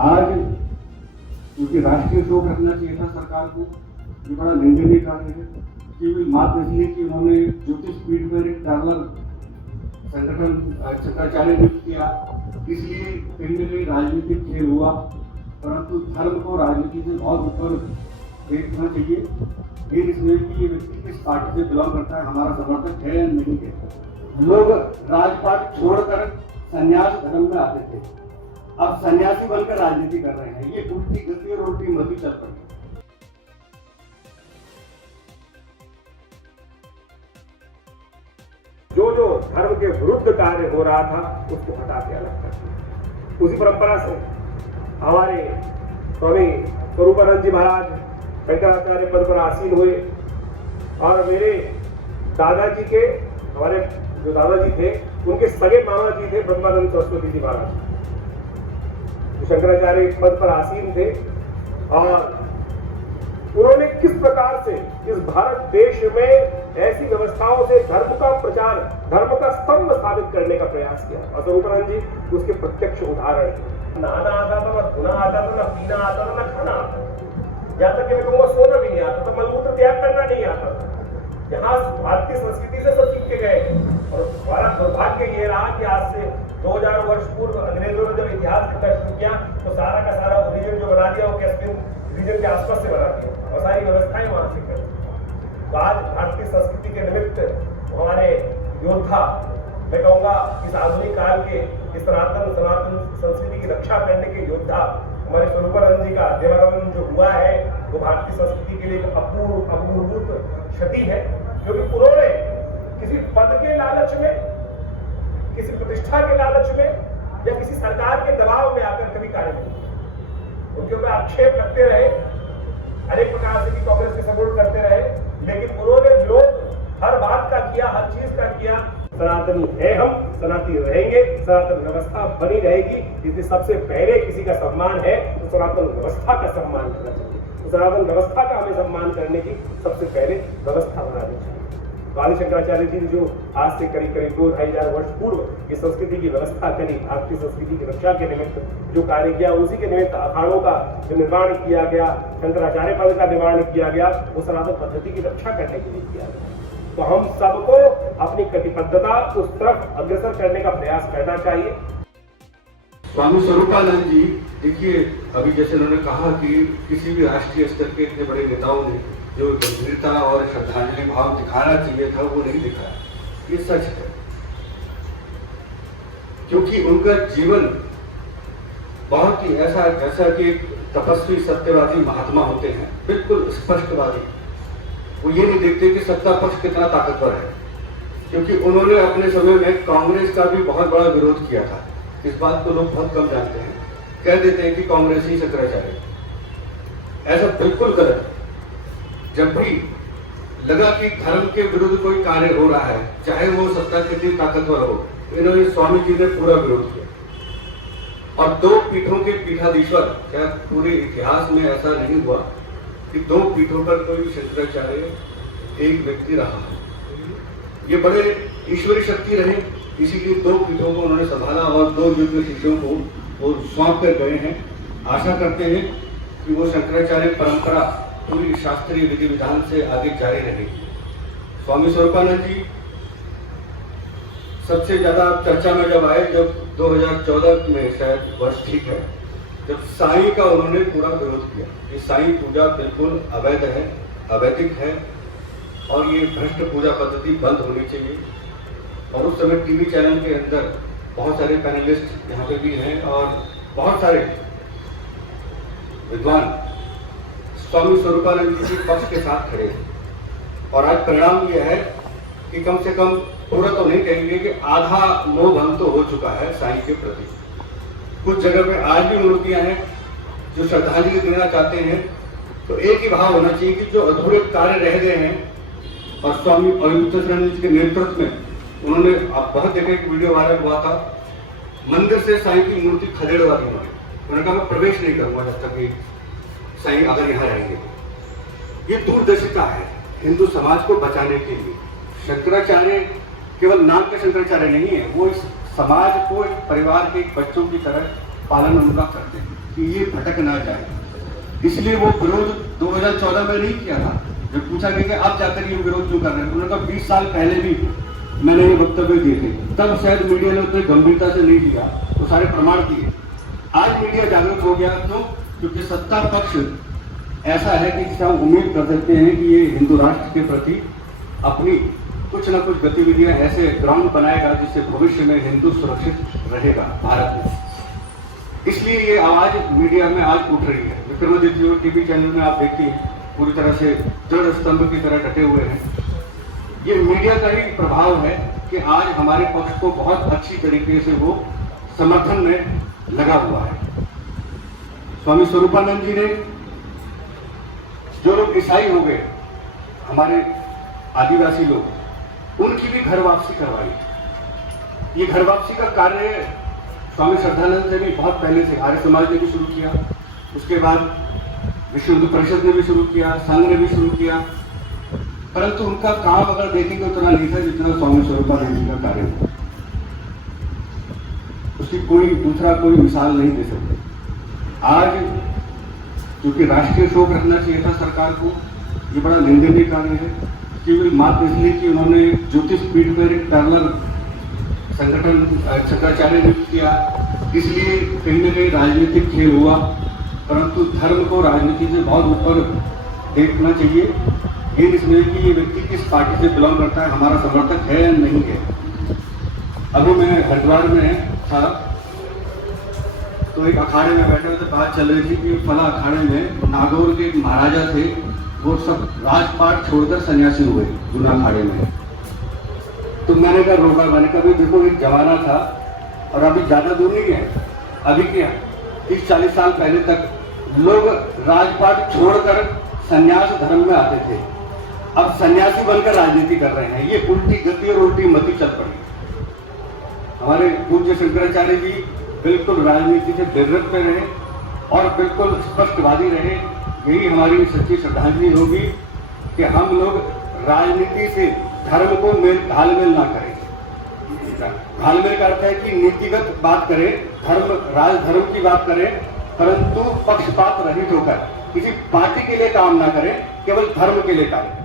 आज क्योंकि राष्ट्रीय शोक रखना चाहिए था सरकार को, ये बड़ा निंदनीय कार्य है। केवल मात्र इसलिए कि उन्होंने ज्योतिष पीठ में एक पैरेलल संगठन शंकराचार्य नियुक्त किया, इसलिए कहीं न कहीं राजनीतिक खेल हुआ। परंतु धर्म को राजनीति से बहुत ऊपर देखना चाहिए। फिर इसमें कि ये व्यक्ति किस पार्टी से बिलोंग करता है, हमारा समर्थक है या नहीं है। लोग राजपाट छोड़कर संन्यास धर्म में आते थे, अब सन्यासी बनकर राजनीति कर रहे हैं। ये उल्टी गति और उल्टी मति चल रही है। जो जो धर्म के विरुद्ध कार्य हो रहा था उसको हटा के अलग कर दिया। उसी परंपरा से हमारे स्वामी स्वरूपानंद जी महाराज शंकराचार्य पद पर आसीन हुए और मेरे दादाजी के, हमारे जो दादाजी थे उनके सगे मामा जी थे ब्रह्मानंद सरस्वती जी महाराज, शंकराचार्य पद पर आसीन थे। और उन्होंने किस प्रकार से इस भारत देश में ऐसी व्यवस्थाओं से धर्म का प्रचार, धर्म का स्तंभ स्थापित करने का प्रयास किया। और स्वरूपानंद जी उसके प्रत्यक्ष उदाहरण है। ना आता था, ना धुना आता था, ना पीना आता था, ना खाना आता था, यहाँ तक कि मैं कहूँगा सोना भी नहीं आता था, मलमूत्र त्याग करना नहीं आता था। यहाँ भारतीय संस्कृति से सब सीख के गए। और हमारा दुर्भाग्य ये रहा कि आज से 2000 वर्ष पूर्व अंग्रेजों ने जब इतिहास लिखना शुरू किया तो सारा का सारा ओरिजिन जो बना दिया वो कैस्पियन रीजन के आसपास से बना दिया और सारी व्यवस्थाएं वहां से कर। तो आज भारतीय संस्कृति के निमित्त हमारे योद्धा, मैं कहूँगा इस आधुनिक काल के इस सनातन संस्कृति की रक्षा करने के योद्धा हमारे स्वरूपानंद जी का देवागमन जो हुआ है वो भारतीय संस्कृति के लिए एक अपूर्वभूत क्षति है। क्योंकि उन्होंने किसी पद के लालच में, किसी प्रतिष्ठा के लालच में या किसी सरकार के दबाव में आकर कभी कार्य नहीं किया। उनके ऊपर आक्षेप लगते रहे अनेक प्रकार से कि कांग्रेस के सपोर्ट करते रहे, लेकिन उन्होंने विरोध हर बात का किया, हर चीज का किया। सनातनी है हम, सनातनी रहेंगे, सनातन व्यवस्था बनी रहेगी। इसलिए सबसे पहले किसी का सम्मान है तो सनातन व्यवस्था का सम्मान करना चाहिए। तो सनातन व्यवस्था का हमें सम्मान करने की सबसे पहले व्यवस्था बनानी चाहिए। आदि शंकराचार्य जी ने जो आज से करीब 2-2,500 वर्ष पूर्व इस संस्कृति की व्यवस्था करी, भारतीय संस्कृति की रक्षा के निमित्त जो कार्य किया, उसी के निमित्त अखाड़ों का जो निर्माण किया गया, शंकराचार्य पद का निर्माण किया गया, वो सनातन पद्धति की रक्षा करने के लिए किया गया। तो हम सबको अपनी कटिबद्धता उस तरफ अग्रसर करने का प्रयास करना चाहिए। स्वामी स्वरूपानंद जी, देखिए अभी जैसे उन्होंने कहा कि किसी भी राष्ट्रीय स्तर के इतने बड़े नेताओं ने जो गंभीरता और श्रद्धांजलि भाव दिखाना चाहिए था वो नहीं दिखाया, ये सच है। क्योंकि उनका जीवन बहुत ही ऐसा, जैसा कि तपस्वी सत्यवादी महात्मा होते हैं, बिल्कुल स्पष्टवादी। वो ये नहीं देखते कि सत्ता पक्ष कितना ताकतवर है, क्योंकि उन्होंने अपने समय में कांग्रेस का भी बहुत बड़ा विरोध किया था। इस बात को लोग बहुत कम जानते हैं, कह देते हैं कि कांग्रेस ही शंकराचार्य, ऐसा बिल्कुल गलत। जब भी लगा कि धर्म के विरुद्ध कोई कार्य हो रहा है, चाहे वो सत्ता कितनी ताकतवर हो, इन्होंने स्वामी जी ने पूरा विरोध किया। और 2 पीठों के पीठाधीश्वर, शायद पूरे इतिहास में ऐसा नहीं हुआ कि 2 पीठों पर कोई शंकराचार्य एक व्यक्ति रहा है। ये बड़े ईश्वरी शक्ति रहे, इसीलिए 2 पीठों को उन्होंने संभाला और 2 योग्य शिष्यों को वो सौंप कर गए हैं। आशा करते हैं कि वो शंकराचार्य परंपरा पूरी शास्त्रीय विधि विधान से आगे जारी रहेगी। स्वामी स्वरूपानंद जी सबसे ज्यादा चर्चा में जब आए, जब 2014 में शायद वर्ष ठीक है, जब साईं का उन्होंने पूरा विरोध किया। ये साईं पूजा बिल्कुल अवैध है, अवैधिक है और ये भ्रष्ट पूजा पद्धति बंद होनी चाहिए। और उस समय टीवी चैनल के अंदर बहुत सारे पैनलिस्ट यहाँ पे भी हैं और बहुत सारे विद्वान स्वामी स्वरूपानंद जी के पक्ष के साथ खड़े हैं। और आज परिणाम यह है कि कम से कम पूरा तो नहीं कहेंगे कि आधा मोह भंग तो हो चुका है साईं के प्रति। कुछ जगह पे आज भी मूर्तियां हैं जो श्रद्धांजलि देना चाहते हैं, तो एक ही भाव होना चाहिए कि जो अधूरे कार्य रह गए हैं। और स्वामी अविभूतानंद जी के नेतृत्व में उन्होंने, आप बहुत देखे एक वीडियो वायरल हुआ था, मंदिर से साईं की मूर्ति खदेड़वा दी उन्होंने कहा मैं प्रवेश नहीं करूंगा जब तक कि साईं अगर यहाँ रहेंगे। ये दूरदर्शिता है हिंदू समाज को बचाने के लिए। शंकराचार्य केवल नाम का शंकराचार्य नहीं है, वो इस समाज को एक परिवार के बच्चों की तरह पालन उनका करते हैं। कि ये भटक ना जाए। इसलिए वो विरोध 2014 में नहीं किया था। जब पूछा गया कि आप जाकर ये विरोध क्यों कर रहे हैं, उन्होंने कहा 20 साल पहले भी मैंने ये वक्तव्य दिए थे, तब शायद मीडिया ने उतनी गंभीरता से नहीं लिया, तो सारे प्रमाण दिए। आज मीडिया जागरूक हो गया, क्यों? क्योंकि सत्ता पक्ष ऐसा है कि जिसे हम उम्मीद कर सकते हैं कि ये हिंदू राष्ट्र के प्रति अपनी कुछ न कुछ गतिविधियां ऐसे ग्राउंड बनाएगा जिससे भविष्य में हिंदू सुरक्षित रहेगा भारत में। इसलिए ये आवाज मीडिया में आज उठ रही है। विक्रमादित्य टीवी चैनल में आप देखती हैं, पूरी तरह से जड़ स्तंभ की तरह डटे हुए हैं। ये मीडिया का ही प्रभाव है कि आज हमारे पक्ष को बहुत अच्छी तरीके से वो समर्थन में लगा हुआ है। स्वामी स्वरूपानंद जी ने, जो लोग ईसाई हो गए, हमारे आदिवासी लोग, उनकी भी घर वापसी करवाई। ये घर वापसी का कार्य स्वामी श्रद्धानंद ने भी बहुत पहले से, आर्य समाज ने भी शुरू किया, उसके बाद विश्व हिंदू परिषद ने भी शुरू किया, संघ ने भी शुरू किया, परंतु उनका काम अगर देखेंगे उतना नहीं था जितना स्वामी स्वरूपानंद जी का कार्य था। उसकी दूसरा कोई मिसाल नहीं दे सकते। आज क्योंकि राष्ट्रीय शोक रखना चाहिए था सरकार को, ये बड़ा निंदनीय कार्य है, केवल मात्र इसलिए कि उन्होंने ज्योतिष पीठ पर एक पैरेलल संगठन शंकराचार्य ने किया, इसलिए कहीं न कहीं राजनीतिक खेल हुआ। परंतु धर्म को राजनीति से बहुत ऊपर देखना चाहिए। ये इसमें कि ये व्यक्ति किस पार्टी से बिलोंग करता है, हमारा समर्थक है या नहीं है। अभी मैं हरिद्वार में था, तो एक अखाड़े में बैठे हुए थे, बात चल रही थी कि फला अखाड़े में नागौर के एक महाराजा थे, वो सब राजपाट छोड़कर सन्यासी हुए जूना अखाड़े में। तो मैंने कहा रोका, मैंने कहा देखो एक जमाना था और अभी ज्यादा दूर नहीं है, अभी क्या 30-40 साल पहले तक लोग राजपाट छोड़कर सन्यास धर्म में आते थे, अब सन्यासी बनकर राजनीति कर रहे हैं। ये उल्टी गति और उल्टी मति चल पड़ी। हमारे पूज्य शंकराचार्य जी बिल्कुल राजनीति से बेर्रत पे रहे और बिल्कुल स्पष्टवादी रहे। यही हमारी सच्ची श्रद्धांजलि होगी कि हम लोग राजनीति से धर्म को घालमेल ना करें। घालमेल का अर्थ है कि नीतिगत बात करें, राजधर्म की बात करें, परंतु पक्षपात रहित होकर किसी पार्टी के लिए काम ना करें, केवल धर्म के लिए करें।